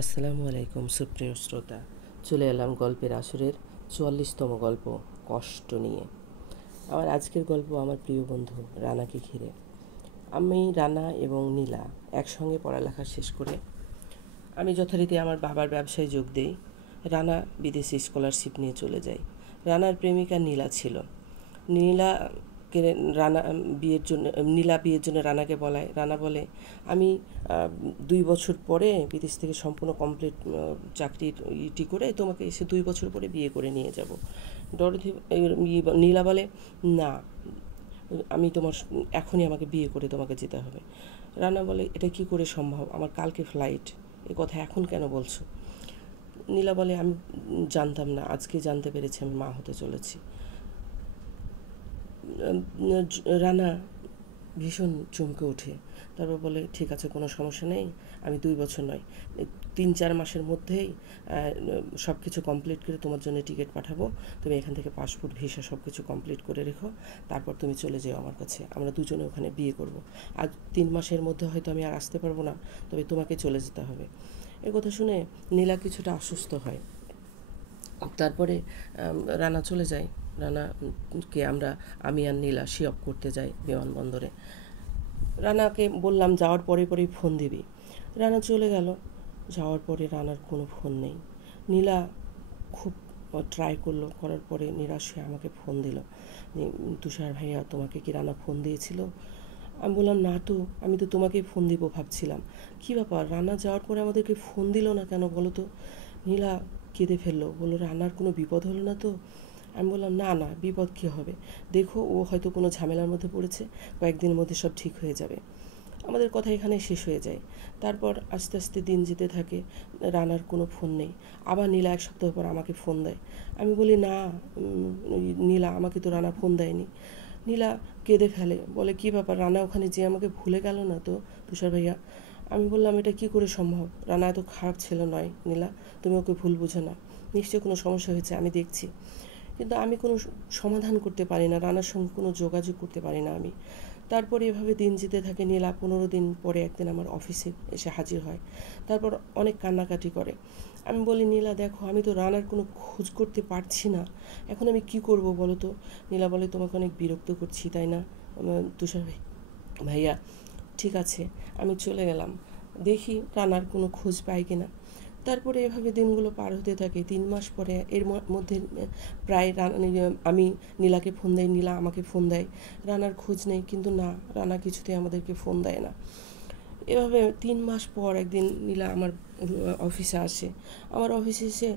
আসসালামু আলাইকুম সুপ্রিয় শ্রোতা, চলে এলাম গল্পের আসরের 44তম গল্প কষ্ট নিয়ে। আমার আজকের গল্প আমার প্রিয় বন্ধু রানাকে ঘিরে। আমি, রানা এবং নীলা একসঙ্গে পড়ালেখা শেষ করে আমি যথারীতি আমার বাবার ব্যবসায় যোগ দিই। রানা বিদেশি স্কলারশিপ নিয়ে চলে যায়। রানার প্রেমিকা নীলা ছিল। নীলাকে রানা নীলা বিয়ের জন্য রানাকে বলায়। রানা বলে, আমি 2 বছর পরে বিদেশ থেকে সম্পূর্ণ কমপ্লিট চাকরির ইটি করে তোমাকে এসে 2 বছর পরে বিয়ে করে নিয়ে যাব। ডরথি নীলা বলে, না, আমি এখনই আমাকে বিয়ে করে তোমাকে যেতে হবে। রানা বলে, এটা কি করে সম্ভব, আমার কালকে ফ্লাইট, এ কথা এখন কেন বলছো? নীলা বলে, আমি জানতাম না, আজকে জানতে পেরেছি আমি মা হতে চলেছি। রানা ভীষণ চমকে ওঠে। তারপর বলে, ঠিক আছে, কোনো সমস্যা নেই, আমি 2 বছর নয়, 3-4 মাসের মধ্যেই সব কিছু কমপ্লিট করে তোমার জন্য টিকিট পাঠাবো। তুমি এখান থেকে পাসপোর্ট, ভিসা সব কিছু কমপ্লিট করে রেখো, তারপর তুমি চলে যেও আমার কাছে, আমরা দুজনে ওখানে বিয়ে করব। আর 3 মাসের মধ্যে হয়তো আমি আর আসতে পারবো না, তবে তোমাকে চলে যেতে হবে। এ কথা শুনে নীলা কিছুটা আশ্বস্ত হয়। তারপরে রানা চলে যায়। রানাকে আমি আর নীলা শিয়প করতে যাই বিমানবন্দরে। রানাকে বললাম যাওয়ার পরেই ফোন দিবি। রানা চলে গেল। যাওয়ার পরে রানার কোনো ফোন নেই। নীলা খুব ট্রাই করলো, করার পরে নিরাশ হয়ে আমাকে ফোন দিল। তুষার ভাইয়া, তোমাকে কি রানা ফোন দিয়েছিল? আমি বললাম, না তো, আমি তো তোমাকেই ফোন দিব ভাবছিলাম। কী ব্যাপার, রানা যাওয়ার পরে আমাদেরকে ফোন দিল না কেন বলো তো? নীলা কেঁদে ফেললো, বললো, রানার কোনো বিপদ হলো না তো? আমি বললাম, না না, বিপদ কী হবে, দেখো ও হয়তো কোনো ঝামেলার মধ্যে পড়েছে, কয়েকদিনের মধ্যে সব ঠিক হয়ে যাবে। আমাদের কথা এখানে শেষ হয়ে যায়। তারপর আস্তে আস্তে দিন যেতে থাকে, রানার কোনো ফোন নেই। আবার নীলা 1 সপ্তাহ পর আমাকে ফোন দেয়। আমি বলি, না নীলা, আমাকে তো রানা ফোন দেয়নি। নীলা কেঁদে ফেলে, বলে, কী ব্যাপার, রানা ওখানে যে আমাকে ভুলে গেল না তো তুষার ভাইয়া? আমি বললাম, এটা কি করে সম্ভব, রানা এত খারাপ ছেলে নয় নীলা, তুমি ওকে ভুল বুঝো না, নিশ্চয়ই কোনো সমস্যা হয়েছে, আমি দেখছি। কিন্তু আমি কোনো সমাধান করতে পারি না, রানার সঙ্গে কোনো যোগাযোগ করতে পারি না আমি। তারপরে এভাবে দিন যেতে থাকে। নীলা 15 দিন পরে একদিন আমার অফিসে এসে হাজির হয়। তারপর অনেক কান্নাকাটি করে। আমি বলি, নীলা দেখো, আমি তো রানার কোনো খোঁজ করতে পারছি না, এখন আমি কি করব বলো তো? নীলা বলে, তোমাকে অনেক বিরক্ত করছি তাই না তুষার ভাইয়া? ঠিক আছে, আমি চলে গেলাম, দেখি রানার কোনো খোঁজ পাই কিনা। তারপরে এভাবে দিনগুলো পার হতে থাকে। 3 মাস পরে এর মধ্যে প্রায় আমি নীলাকে ফোন দেই, নীলা আমাকে ফোন দেয়, রানার খোঁজ নেই। কিন্তু না, রানা কিছুতেই আমাদেরকে ফোন দেয় না। এভাবে 3 মাস পর একদিন নীলা আমার অফিসে আসে। আমার অফিসে এসে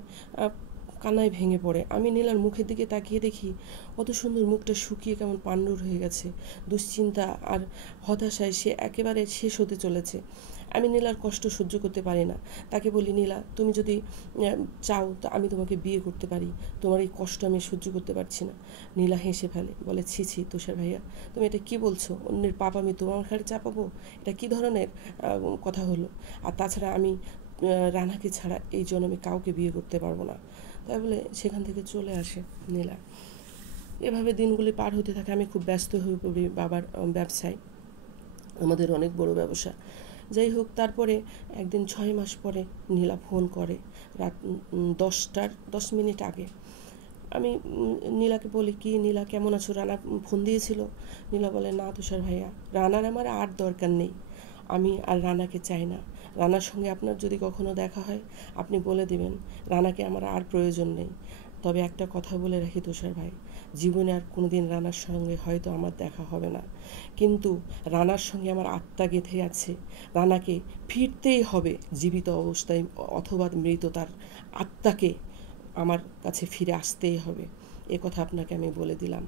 কান্নায় ভেঙে পড়ে। আমি নীলার মুখের দিকে তাকিয়ে দেখি কত সুন্দর মুখটা শুকিয়ে কেমন পাণ্ডুর হয়ে গেছে। দুশ্চিন্তা আর হতাশায় সে একেবারে শেষ হতে চলেছে। আমি নীলার কষ্ট সহ্য করতে পারি না। তাকে বলি, নীলা, তুমি যদি চাও তো আমি তোমাকে বিয়ে করতে পারি, তোমার এই কষ্ট আমি সহ্য করতে পারছি না। নীলা হেসে ফেলে, বলে, ছি ছি তুষার ভাইয়া, তুমি এটা কি বলছো? অন্যের পাপ আমি তোমার ঘাড়ে চাপাবো? এটা কী ধরনের কথা হলো? আর তাছাড়া আমি রানাকে ছাড়া এই জন্মে কাউকে বিয়ে করতে পারবো না। তাই বলে সেখান থেকে চলে আসে নীলা। এভাবে দিনগুলি পার হতে থাকে। আমি খুব ব্যস্ত হয়ে পড়ি বাবার ব্যবসায়, আমাদের অনেক বড় ব্যবসা। যাই হোক, তারপরে একদিন 6 মাস পরে নীলা ফোন করে, রাত 10:10 আগে। আমি নীলাকে বলি, কি নীলা, কেমন আছো, রানা ফোন দিয়েছিল? নীলা বলে, না তুষার ভাইয়া, রানার আমার আর দরকার নেই, আমি আর রানাকে চাই না। রানার সঙ্গে আপনার যদি কখনো দেখা হয় আপনি বলে দিবেন রানাকে আমার আর প্রয়োজন নেই। তবে একটা কথা বলে রাখি তুষার ভাই, জীবনে আর কোনো দিন রানার সঙ্গে হয়তো আমার দেখা হবে না, কিন্তু রানার সঙ্গে আমার আত্মা গেঁথে আছে। রানাকে ফিরতেই হবে, জীবিত অবস্থায় অথবা মৃত, তার আত্মাকে আমার কাছে ফিরে আসতেই হবে। এ কথা আপনাকে আমি বলে দিলাম,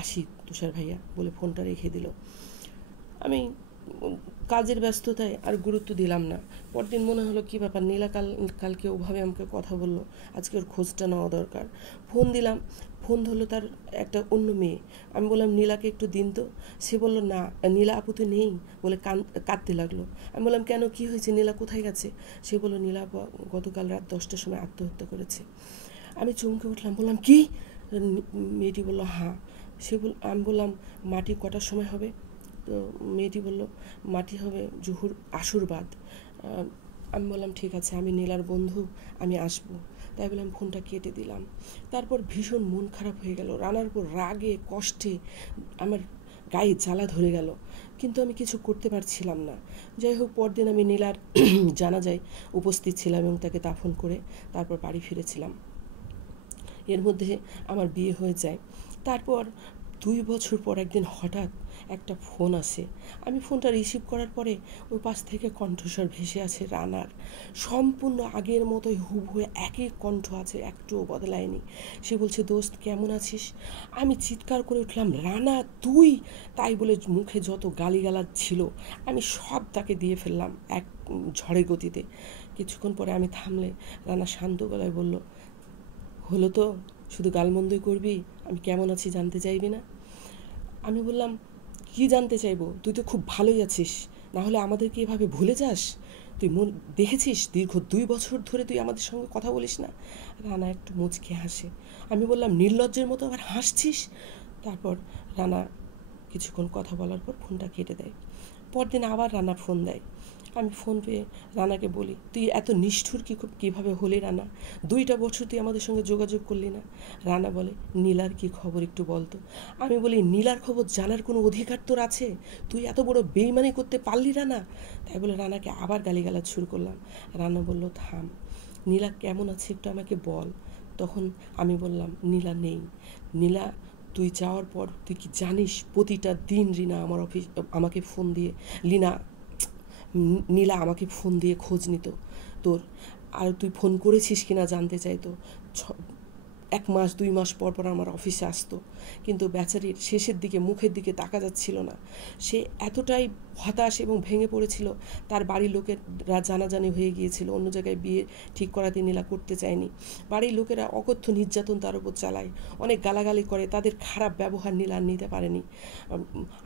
আসি তুষার ভাইয়া, বলে ফোনটা রেখে দিল। আমি কাজের ব্যস্ততায় আর গুরুত্ব দিলাম না। পরদিন মনে হলো, কী ব্যাপার, নীলা কালকে ওভাবে আমাকে কথা বললো, আজকে ওর খোঁজটা নেওয়া দরকার। ফোন দিলাম, ফোন ধরলো তার একটা অন্য মেয়ে। আমি বললাম, নীলাকে একটু দিন তো। সে বললো, না, নীলা আপু তো নেই, বলে কাঁদতে লাগলো। আমি বললাম, কেন, কী হয়েছে, নীলা কোথায় গেছে? সে বললো, নীলা গতকাল রাত 10টার সময় আত্মহত্যা করেছে। আমি চমকে উঠলাম, বললাম, কি? মেয়েটি বললো, হ্যাঁ। আমি বললাম, মাটি কটার সময় হবে? তো মেয়েটি বলল, মাটি হবে জুহুর আসর বাদ। আমি বললাম ঠিক আছে, আমি নীলার বন্ধু, আমি আসবো। তাই বলে আমি ফোনটা কেটে দিলাম। তারপর ভীষণ মন খারাপ হয়ে গেল, রানার উপর রাগে কষ্টে আমার গায়ে জ্বালা ধরে গেল, কিন্তু আমি কিছু করতে পারছিলাম না। যাই হোক, পরদিন আমি নীলার জানাজায় উপস্থিত ছিলাম এবং তাকে দাফন করে তারপর বাড়ি ফিরেছিলাম। এর মধ্যে আমার বিয়ে হয়ে যায়। তারপর 2 বছর পর একদিন হঠাৎ একটা ফোন আসে। আমি ফোনটা রিসিভ করার পরে ওই পাশ থেকে কণ্ঠস্বর ভেসে আছে রানার। সম্পূর্ণ আগের মতোই হুবহু একই কণ্ঠ আছে, একটুও বদলায়নি। সে বলছে, দোস্ত কেমন আছিস? আমি চিৎকার করে উঠলাম, রানা তুই! তাই বলে মুখে যত গালিগালাজ ছিল আমি সব তাকে দিয়ে ফেললাম এক ঝড়ে গতিতে। কিছুক্ষণ পরে আমি থামলে রানা শান্ত গলায় বলল, হলো তো, শুধু গালমন্দই করবি, আমি কেমন আছি জানতে চাইবি না? আমি বললাম, কি জানতে চাইবো? তুই তো খুব ভালোই আছিস, না হলে আমাদেরকে এভাবে ভুলে যাস? তুই দেখেছিস দীর্ঘ 2 বছর ধরে তুই আমাদের সঙ্গে কথা বলিস না? রানা একটু মুচকে হাসে। আমি বললাম, নির্লজ্জের মতো আবার হাসছিস? তারপর রানা কিছুক্ষণ কথা বলার পর ফোনটা কেটে দেয়। পরদিন আবার রানা ফোন দেয়। আমি ফোন পেয়ে রানাকে বলি, তুই এত নিষ্ঠুর কীভাবে হলি রানা? 2টা বছর তুই আমাদের সঙ্গে যোগাযোগ করলি না। রানা বলে, নীলার কি খবর একটু বলতো। আমি বলি, নীলার খবর জানার কোনো অধিকার তোর আছে? তুই এত বড় বেইমানি করতে পারলি রানা? তাই বলে রানাকে আবার গালিগালাজ শুরু করলাম। রানা বলল, থাম, নীলা কেমন আছে একটু আমাকে বল। তখন আমি বললাম, নীলা নেই। নীলা, তুই যাওয়ার পর তুই কি জানিস প্রতিটা দিন আমাকে ফোন দিয়ে নীলা আমাকে ফোন দিয়ে খোঁজ নিত তোর, আর তুই ফোন করেছিস কিনা জানতে চাইতো। 1 মাস 2 মাস পর পর আমার অফিসে আসতো, কিন্তু বেচারির শেষের দিকে মুখের দিকে তাকা যাচ্ছিল না। সে এতটাই হতাশ এবং ভেঙে পড়েছিল, তার বাড়ির লোকেরা জানাজানি হয়ে গিয়েছিল, অন্য জায়গায় বিয়ে ঠিক করাতে নীলা করতে চায়নি। বাড়ির লোকেরা অকথ্য নির্যাতন তার উপর চালায়, অনেক গালাগালি করে, তাদের খারাপ ব্যবহার নীলা নিতে পারেনি।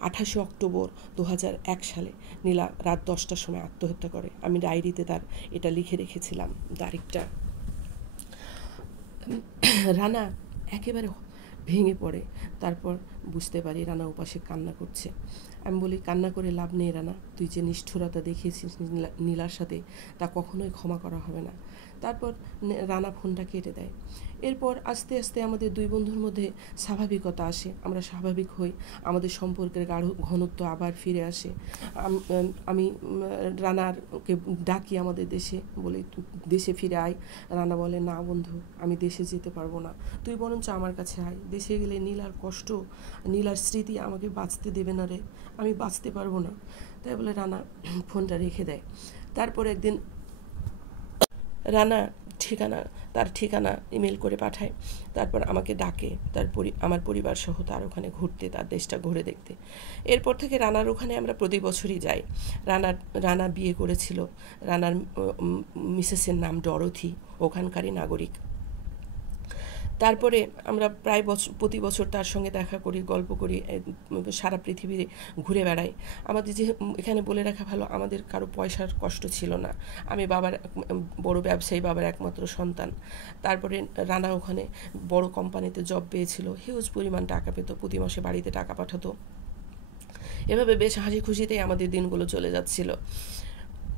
28 অক্টোবর 2001 সালে নীলা রাত 10টার সময় আত্মহত্যা করে। আমি ডায়েরিতে তার এটা লিখে রেখেছিলাম তারিখটা। রানা একেবারে ভেঙে পড়ে। তারপর বুঝতে পারি রানা ওপাশে কান্না করছে। আমি বলি, কান্না করে লাভ নেই রানা, তুই যে নিষ্ঠুরতা দেখিয়েছিস নীলার সাথে তা কখনোই ক্ষমা করা হবে না। তারপর রানা ফোনটা কেটে দেয়। এরপর আস্তে আস্তে আমাদের 2 বন্ধুর মধ্যে স্বাভাবিকতা আসে, আমরা স্বাভাবিক হই, আমাদের সম্পর্কের গাঢ় ঘনত্ব আবার ফিরে আসে। আমি রানারকে ডাকি আমাদের দেশে, বলি দেশে ফিরে আয়। রানা বলে, না বন্ধু, আমি দেশে যেতে পারবো না, তুই বরঞ্চ আমার কাছে আয়। দেশে গেলে নীলার কষ্ট, নীলার স্মৃতি আমাকে বাঁচতে দেবে না রে, আমি বাঁচতে পারবো না। তাই বলে রানা ফোনটা রেখে দেয়। তারপর একদিন রানা তার ঠিকানা ইমেল করে পাঠায়। তারপর আমাকে ডাকে আমার পরিবার সহ তার ওখানে ঘুরতে, তার দেশটা ঘুরে দেখতে। এরপর থেকে রানার ওখানে আমরা প্রতি বছরই যাই। রানা বিয়ে করেছিল, রানার মিসেসের নাম ডরোথি, ওখানকারই নাগরিক। তারপরে আমরা প্রায় প্রতি বছর তার সঙ্গে দেখা করি, গল্প করি, সারা পৃথিবী ঘুরে বেড়াই। আমাদের যে এখানে বলে রাখা ভালো, আমাদের কারো পয়সার কষ্ট ছিল না। আমি বড় ব্যবসায়ী বাবার একমাত্র সন্তান। তারপরে রানা ওখানে বড় কোম্পানিতে জব পেয়েছিল, হিউজ পরিমাণ টাকা পেত, প্রতি মাসে বাড়িতে টাকা পাঠাতো। এভাবে বেশ হাসি খুশিতেই আমাদের দিনগুলো চলে যাচ্ছিল।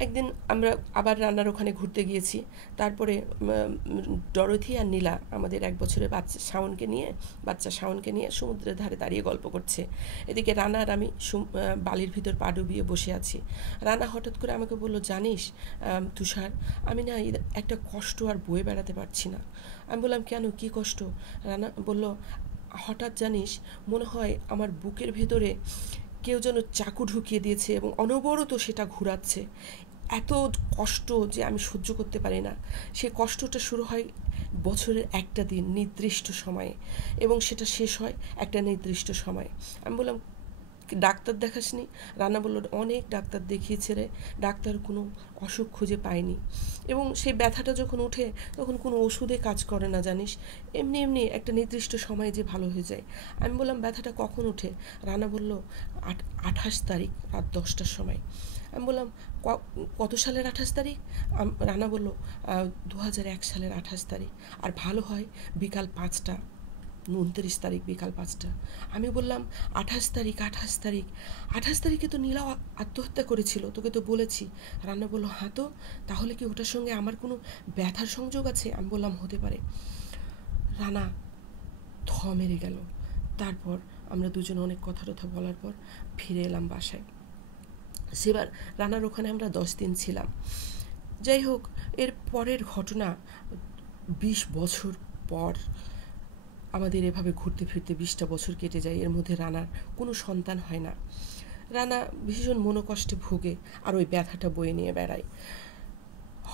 একদিন আমরা আবার রান্নার ওখানে ঘুরতে গিয়েছি। তারপরে ডরোথি আর নীলা আমাদের 1 বছরের বাচ্চা শাওনকে নিয়ে সমুদ্রের ধারে দাঁড়িয়ে গল্প করছে। এদিকে রানা আর আমি বালির ভিতর পা ডুবিয়ে বসে আছি। রানা হঠাৎ করে আমাকে বলল, জানিস তুষার, আমি না একটা কষ্ট আর বয়ে বেড়াতে পারছি না। আমি বললাম, কেন, কী কষ্ট? রানা বলল, হঠাৎ জানিস, মনে হয় আমার বুকের ভেতরে কেউ যেন চাকু ঢুকিয়ে দিয়েছে এবং অনবরত সেটা ঘুরাচ্ছে। এত কষ্ট যে আমি সহ্য করতে পারি না। সেই কষ্টটা শুরু হয় বছরের একটা দিন নির্দিষ্ট সময়ে, এবং সেটা শেষ হয় একটা নির্দিষ্ট সময়ে। আমি বললাম, ডাক্তার দেখাসনি? রানা বলল, অনেক ডাক্তার দেখিয়েছে রে, ডাক্তার কোনো অসুখ খুঁজে পায়নি, এবং সেই ব্যথাটা যখন ওঠে তখন কোনো ওষুধে কাজ করে না জানিস, এমনি এমনি একটা নির্দিষ্ট সময়ে যে ভালো হয়ে যায়। আমি বললাম, ব্যথাটা কখন ওঠে? রানা বলল, 28 তারিখ রাত 10টার সময়। আমি বললাম, কত সালের 28 তারিখ? রানা বলল, 2001 সালের 28 তারিখ, আর ভালো হয় বিকাল 5টা। 29 তারিখ বিকাল 5টা। আমি বললাম 28 তারিখ, 28 তারিখে তো নীলা আত্মহত্যা করেছিল, তোকে তো বলেছি। রানা বলল, হ্যাঁ তো তাহলে কি ওটার সঙ্গে আমার কোনো ব্যথার সংযোগ আছে? আমি বললাম, হতে পারে। রানা থ মেরে গেল। তারপর আমরা দুজন অনেক কথা বলার পর ফিরে এলাম বাসায়। সেবার রানার ওখানে আমরা 10 দিন ছিলাম। যাই হোক, এর পরের ঘটনা, 20 বছর পর আমাদের এভাবে ঘুরতে ফিরতে 20টা বছর কেটে যায়। এর মধ্যে রানার কোনো সন্তান হয় না। রানা ভীষণ মনোকষ্টে ভোগে আর ওই ব্যথাটা বয়ে নিয়ে বেড়ায়।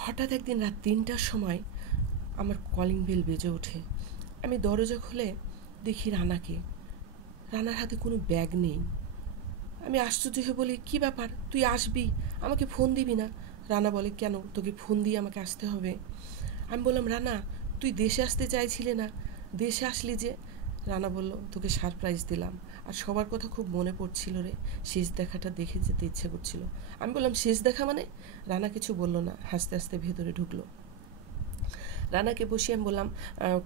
হঠাৎ একদিন রাত 3টার সময় আমার কলিং বেল বেজে ওঠে। আমি দরজা খুলে দেখি রানাকে। রানার হাতে কোনো ব্যাগ নেই। আমি আশ্চর্য হয়ে বলি, কী ব্যাপার, তুই আসবি, আমাকে ফোন দিবি না? রানা বলে, কেন, তোকে ফোন দিয়ে আমাকে আসতে হবে? আমি বললাম, রানা তুই দেশে আসতে চাইছিলে না, দেশে আসলি যে? রানা বলল, তোকে সারপ্রাইজ দিলাম, আর সবার কথা খুব মনে পড়ছিল রে, শেষ দেখাটা দেখে যেতে ইচ্ছে করছিল। আমি বললাম, শেষ দেখা মানে? রানা কিছু বলল না, হাসতে হাসতে ভেতরে ঢুকলো। রানাকে বসিয়ে আমি বললাম,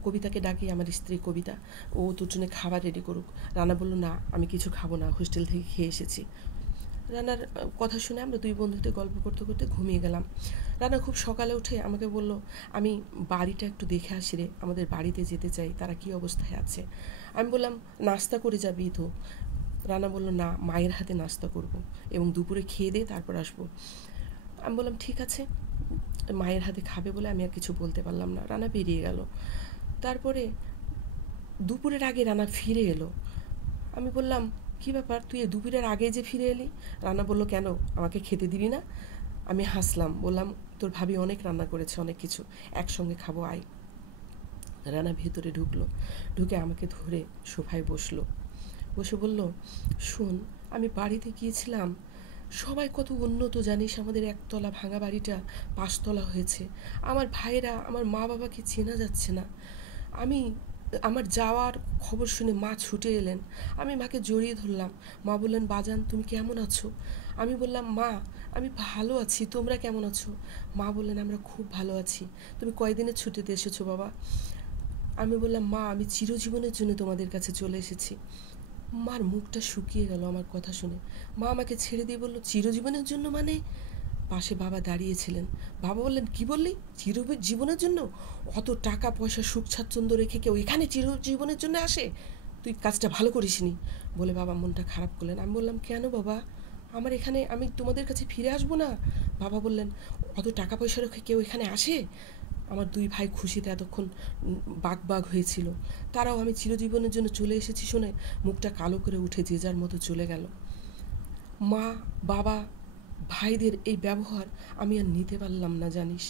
কবিতাকে ডাকি, আমার স্ত্রী কবিতা, ও তোর জন্য খাবার রেডি করুক। রানা বলল, না আমি কিছু খাবো না, হোস্টেল থেকে খেয়ে এসেছি। রানার কথা শুনে আমরা দুই বন্ধুতে গল্প করতে করতে ঘুমিয়ে গেলাম। রানা খুব সকালে উঠে আমাকে বলল, আমি বাড়িটা একটু দেখে আসি রে, আমাদের বাড়িতে যেতে চাই, তারা কী অবস্থায় আছে। আমি বললাম, নাস্তা করে যাবি তো? রানা বলল, না, মায়ের হাতে নাস্তা করব এবং দুপুরে খেয়ে দিয়ে তারপর আসবো। আমি বললাম, ঠিক আছে। মায়ের হাতে খাবে বলে আমি আর কিছু বলতে পারলাম না। রানা বেরিয়ে গেল। তারপরে দুপুরের আগে রানা ফিরে এলো। আমি বললাম, কী ব্যাপার, তুই দুপুরের আগে যে ফিরে এলি? রানা বলল, কেন, আমাকে খেতে দিবি না? আমি হাসলাম, বললাম, তোর ভাবি অনেক রান্না করেছে, অনেক কিছু, একসঙ্গে খাবো, আয়। রানা ভেতরে ঢুকলো, ঢুকে আমাকে ধরে সোফায় বসে বলল, শোন, আমি বাড়িতে গিয়েছিলাম, সবাই কত উন্নত জানিস, আমাদের একতলা ভাঙা বাড়িটা 5তলা হয়েছে। আমার ভাইয়েরা, আমার মা বাবাকে চেনা যাচ্ছে না। আমার যাওয়ার খবর শুনে মা ছুটে এলেন। আমি মাকে জড়িয়ে ধরলাম। মা বললেন, বাজান তুমি কেমন আছো? আমি বললাম, মা আমি ভালো আছি, তোমরা কেমন আছো? মা বললেন, আমরা খুব ভালো আছি। তুমি কয়দিনের ছুটিতে এসেছো বাবা? আমি বললাম, মা আমি চিরজীবনের জন্য তোমাদের কাছে চলে এসেছি। মার মুখটা শুকিয়ে গেল আমার কথা শুনে। মা আমাকে ছেড়ে দিয়ে বলল, চিরজীবনের জন্য মানে? পাশে বাবা দাঁড়িয়েছিলেন। বাবা বললেন, কি বললি, চিরজীবনের জন্য? অত টাকা পয়সা সুখ স্বাচ্ছন্দ্য রেখে কেউ এখানে চিরজীবনের জন্য আসে? তুই কাজটা ভালো করিসনি বলে বাবা মনটা খারাপ করলেন। আমি বললাম, কেন বাবা, আমার এখানে, আমি তোমাদের কাছে ফিরে আসবো না? বাবা বললেন, অত টাকা পয়সা রেখে কেউ এখানে আসে? আমার দুই ভাই খুশিতে এতক্ষণ বাগ হয়েছিল। তারাও আমি চিরজীবনের জন্য চলে এসেছি শুনে মুখটা কালো করে উঠে যে যার মতো চলে গেল। মা, বাবা, ভাইদের এই ব্যবহার আমি আর নিতে পারলাম না জানিস।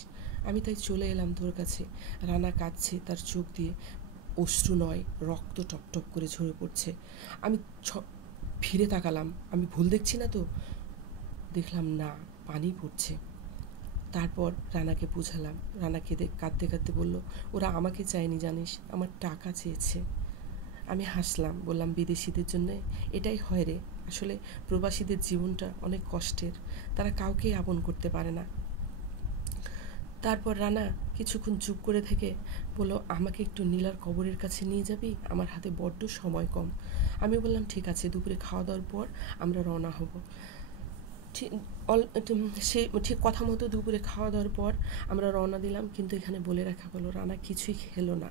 আমি তাই চলে এলাম তোর কাছে। রানা কাঁদছে, তার চোখ দিয়ে অশ্রু নয়, রক্ত টপটপ করে ঝরে পড়ছে। আমি ফিরে তাকালাম, আমি ভুল দেখছি না তো? দেখলাম না, পানি পড়ছে। তারপর রানাকে বুঝালাম। রানা কাঁদতে কাঁদতে বলল, ওরা আমাকে চায়নি জানিস, আমার টাকা চেয়েছে। আমি হাসলাম, বললাম, বিদেশিদের জন্য এটাই হয় রে, আসলে প্রবাসীদের জীবনটা অনেক কষ্টের, তারা কাউকেই আপন করতে পারে না। তারপর রানা কিছুক্ষণ চুপ করে থেকে বলল, আমাকে একটু নীলার কবরের কাছে নিয়ে যাবি, আমার হাতে বড্ড সময় কম। আমি বললাম, ঠিক আছে, দুপুরে খাওয়া দাওয়ার পর আমরা রওনা হব। ঠিক কথা মতো দুপুরে খাওয়া দাওয়ার পর আমরা রওনা দিলাম। কিন্তু এখানে বলে রাখা হলো, রানা কিছুই খেলো না।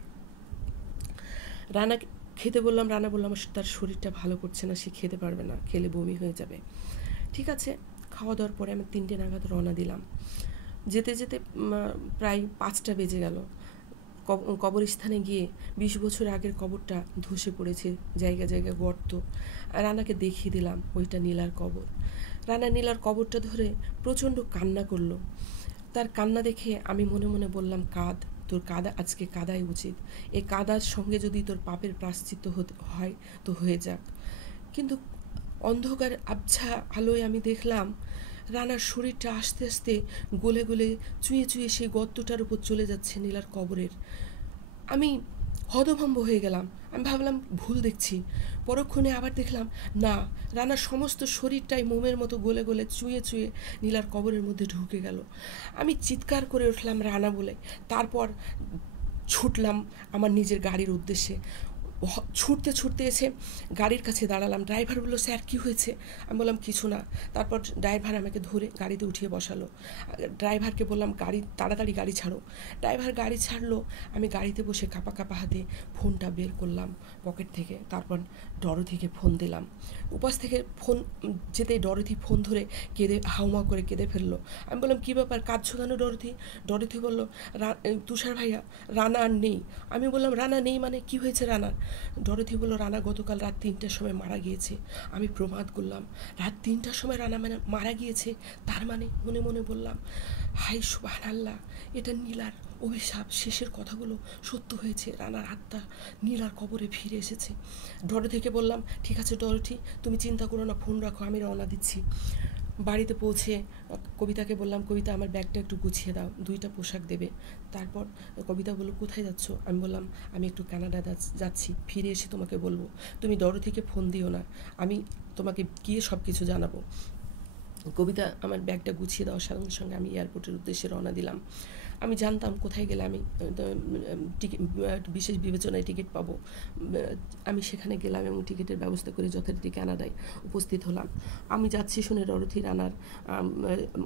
রানা খেতে বললাম, রানা বললাম তার শরীরটা ভালো করছে না, সে খেতে পারবে না, খেলে বমি হয়ে যাবে। ঠিক আছে, খাওয়া দাওয়ার পরে আমি 3টে নাগাদ রওনা দিলাম। যেতে যেতে প্রায় 5টা বেজে গেল। কবরস্থানে গিয়ে 20 বছর আগের কবরটা ধসে পড়েছে, জায়গা জায়গা গর্ত। রানাকে দেখিয়ে দিলাম ওইটা নীলার কবর। রানা নীলার কবরটা ধরে প্রচণ্ড কান্না করলো। তার কান্না দেখে আমি মনে মনে বললাম, কাঁদ, তোর আজকে কাঁদাই উচিত, এই কাঁদার সঙ্গে যদি তোর পাপের প্রায়শ্চিত্ত হয় তো হয়ে যাক। কিন্তু অন্ধকার আবছা আলোয় আমি দেখলাম রানার শরীরটা আস্তে আস্তে গলে গলে চুঁয়ে চুঁয়ে সেই গর্তটার উপর চলে যাচ্ছে নীলার কবরের। আমি হতভম্ব হয়ে গেলাম। আমি ভাবলাম ভুল দেখছি। পরক্ষণে আবার দেখলাম না, রানার সমস্ত শরীরটাই মোমের মতো গলে গলে চুঁয়ে চুঁয়ে নীলার কবরের মধ্যে ঢুকে গেল। আমি চিৎকার করে উঠলাম রানা বলে। তারপর ছুটলাম আমার নিজের গাড়ির উদ্দেশ্যে। ছুটতে ছুটতে এসে গাড়ির কাছে দাঁড়ালাম। ড্রাইভার বললো, স্যার কী হয়েছে? আমি বললাম কিছু না। তারপর ড্রাইভার আমাকে ধরে গাড়িতে উঠিয়ে বসালো। ড্রাইভারকে বললাম তাড়াতাড়ি গাড়ি ছাড়ো। ড্রাইভার গাড়ি ছাড়লো। আমি গাড়িতে বসে কাঁপা কাঁপা হাতে ফোনটা বের করলাম পকেট থেকে। তারপর ডরথিকে ফোন দিলাম। উপাস থেকে ফোন যেতেই ডরথি ফোন ধরে হাউমাউ করে কেঁদে ফেললো। আমি বললাম, কী ব্যাপার, কাঁদছো কেন ডরথি? ডরথি বললো, তুষার ভাইয়া, রানা আর নেই। আমি বললাম, রানা নেই মানে কী হয়েছে রানার? ডরথি বললো, রানা গতকাল রাত 3টার সময় মারা গিয়েছে। আমি প্রমাদ করলাম, রাত 3টার সময় রানা মানে মারা গিয়েছে? তার মানে মনে মনে বললাম, হাই সুবহানাল্লাহ, এটা নীলার অভিশাপ। শেষের কথাগুলো সত্য হয়েছে। রানার আত্মা নীলার কবরে ফিরে এসেছে। ডরথিকে বললাম, ঠিক আছে ডরথি, তুমি চিন্তা করো না, ফোন রাখো, আমি রওনা দিচ্ছি। বাড়িতে পৌঁছে কবিতাকে বললাম, কবিতা আমার ব্যাগটা একটু গুছিয়ে দাও, 2টা পোশাক দেবে। তারপর কবিতা বলল, কোথায় যাচ্ছ? আমি বললাম, আমি একটু কানাডা যাচ্ছি, ফিরে এসে তোমাকে বলবো। তুমি ডরথিকে ফোন দিও না, আমি তোমাকে গিয়ে সব কিছু জানাবো। কবিতা আমার ব্যাগটা গুছিয়ে দেওয়ার সঙ্গে সঙ্গে আমি এয়ারপোর্টের উদ্দেশ্যে রওনা দিলাম। আমি জানতাম কোথায় গেলে আমি বিশেষ বিবেচনায় টিকিট পাবো। আমি সেখানে গেলাম এবং টিকিটের ব্যবস্থা করে যথারীতি কানাডায় উপস্থিত হলাম। আমি যাচ্ছি শুনে ডরথি রানার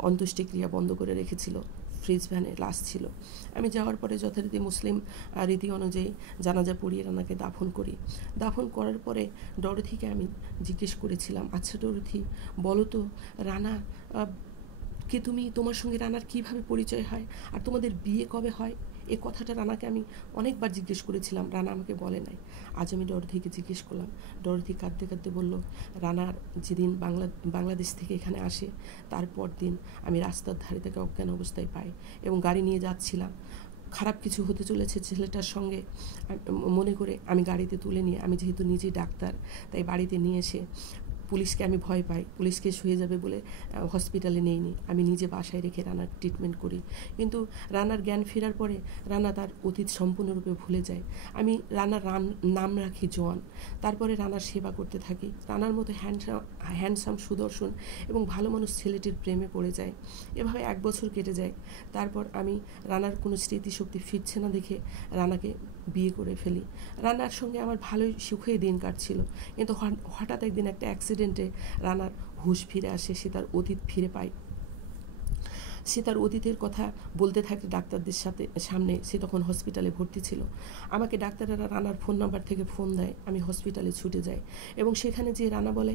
অন্ত্যেষ্টিক্রিয়া বন্ধ করে রেখেছিল, ফ্রিজ ভ্যানে লাশ ছিল। আমি যাওয়ার পরে যথারীতি মুসলিম রীতি অনুযায়ী জানাজা পড়িয়ে রানাকে দাফন করি। দাফন করার পরে ডরথিকে আমি জিজ্ঞেস করেছিলাম, আচ্ছা ডরথি, বলো তো রানা কে তুমি, তোমার সঙ্গে রানার কীভাবে পরিচয় হয়, আর তোমাদের বিয়ে কবে হয়? এই কথাটা রানাকে আমি অনেকবার জিজ্ঞেস করেছিলাম, রানা আমাকে বলে নাই। আজ আমি ডরথিকে জিজ্ঞেস করলাম। ডরথি কাঁদতে কাঁদতে বলল, রানার যেদিন বাংলাদেশ থেকে এখানে আসে তারপর দিন আমি রাস্তার ধারে থেকে অজ্ঞান অবস্থায় পাই এবং গাড়ি নিয়ে যাচ্ছিলাম। খারাপ কিছু হতে চলেছে ছেলেটার সঙ্গে মনে করে আমি গাড়িতে তুলে নিয়ে, আমি যেহেতু নিজেই ডাক্তার তাই বাড়িতে নিয়ে এসে পুলিশকে আমি ভয় পাই, পুলিশকে শুয়ে যাবে বলে হসপিটালে নেইনি, আমি নিজে বাসায় রেখে রানার ট্রিটমেন্ট করি। কিন্তু রানার জ্ঞান ফেরার পরে রানা তার অতীত সম্পূর্ণরূপে ভুলে যায়। আমি রানার নাম রাখি জন। তারপরে রানার সেবা করতে থাকি। রানার মতো হ্যান্ডসাম, সুদর্শন এবং ভালো মানুষ ছেলেটির প্রেমে পড়ে যায়। এভাবে 1 বছর কেটে যায়। তারপর আমি রানার কোনো স্মৃতিশক্তি ফিরছে না দেখে রানাকে বিয়ে করে ফেলি। রানার সঙ্গে আমার ভালোই সুখেই দিন কাটছিল, কিন্তু হঠাৎ একদিন একটা অ্যাক্সিডেন্টে রানার হুঁশ ফিরে আসে। সে তার অতীত ফিরে পায়। সে তার অতীতের কথা বলতে থাকে ডাক্তারদের সামনে। সে তখন হসপিটালে ভর্তি ছিল। আমাকে ডাক্তাররা রানার ফোন নাম্বার থেকে ফোন দেয়। আমি হসপিটালে ছুটে যাই এবং সেখানে যে রানা বলে,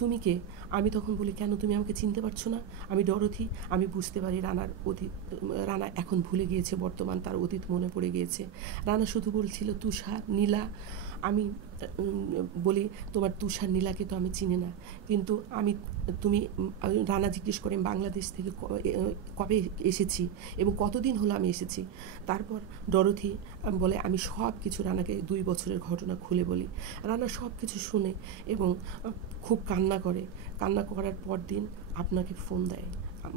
তুমি কে? আমি তখন বলি, কেন তুমি আমাকে চিনতে পারছো না? আমি ডরথি। আমি বুঝতে পারি রানার অতীত, রানা এখন ভুলে গিয়েছে, বর্তমান তার অতীত মনে পড়ে গিয়েছে। রানা শুধু বলছিল তুষার, নীলা। আমি বলি, তোমার তুষার নীলাকে তো আমি চিনি না, কিন্তু রানা জিজ্ঞেস করে বাংলাদেশ থেকে কবে এসেছি এবং কতদিন হলো আমি এসেছি। তারপর ডরথি বলে, আমি সব কিছু রানাকে 2 বছরের ঘটনা খুলে বলি। রানা সব কিছু শুনে এবং খুব কান্না করে। কান্না করার পর দিন আপনাকে ফোন দেয়,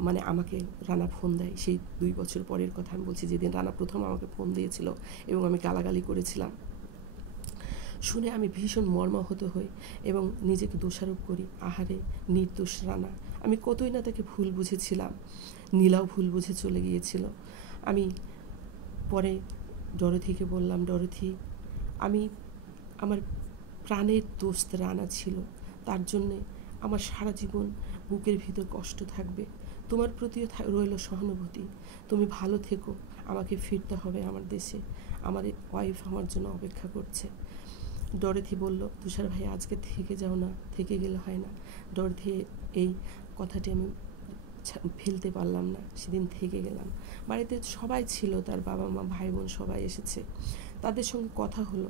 মানে আমাকে রানা ফোন দেয়। সেই 2 বছর পরের কথা আমি বলছি, যেদিন রানা প্রথম আমাকে ফোন দিয়েছিল এবং আমি গালাগালি করেছিলাম। শুনে আমি ভীষণ মর্মাহত হই এবং নিজেকে দোষারোপ করি, আহারে নির্দোষ রানা, আমি কতই না তাকে ভুল বুঝেছিলাম। নীলাও ভুল বুঝে চলে গিয়েছিল। আমি পরে ডরথিকে বললাম, ডরথি, আমার প্রাণের দোস্ত রানা ছিল, তার জন্যে আমার সারা জীবন বুকের ভিতর কষ্ট থাকবে। তোমার প্রতিও রইল সহানুভূতি। তুমি ভালো থেকো। আমাকে ফিরতে হবে আমার দেশে, আমার ওয়াইফ আমার জন্য অপেক্ষা করছে। ডরথি বলল, তুষার ভাই আজকে থেকে যাও না, থেকে গেলে হয় না। ডরথি এই কথাটি আমি ফেলতে পারলাম না, সেদিন থেকে গেলাম। বাড়িতে সবাই ছিল, তার বাবা মা ভাই বোন সবাই এসেছে। তাদের সঙ্গে কথা হলো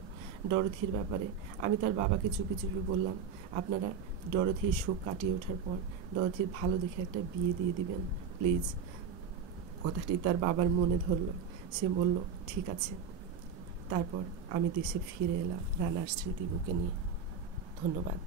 ডরথির ব্যাপারে। আমি তার বাবাকে চুপি চুপি বললাম, আপনারা ডরথির শোক কাটিয়ে ওঠার পর ডরথির ভালো দেখে একটা বিয়ে দিয়ে দিবেন প্লিজ। কথাটি তার বাবার মনে ধরলো। সে বলল, ঠিক আছে। তারপর আমি দেশে ফিরে এলাম রানার স্মৃতি বুকে নিয়ে। ধন্যবাদ।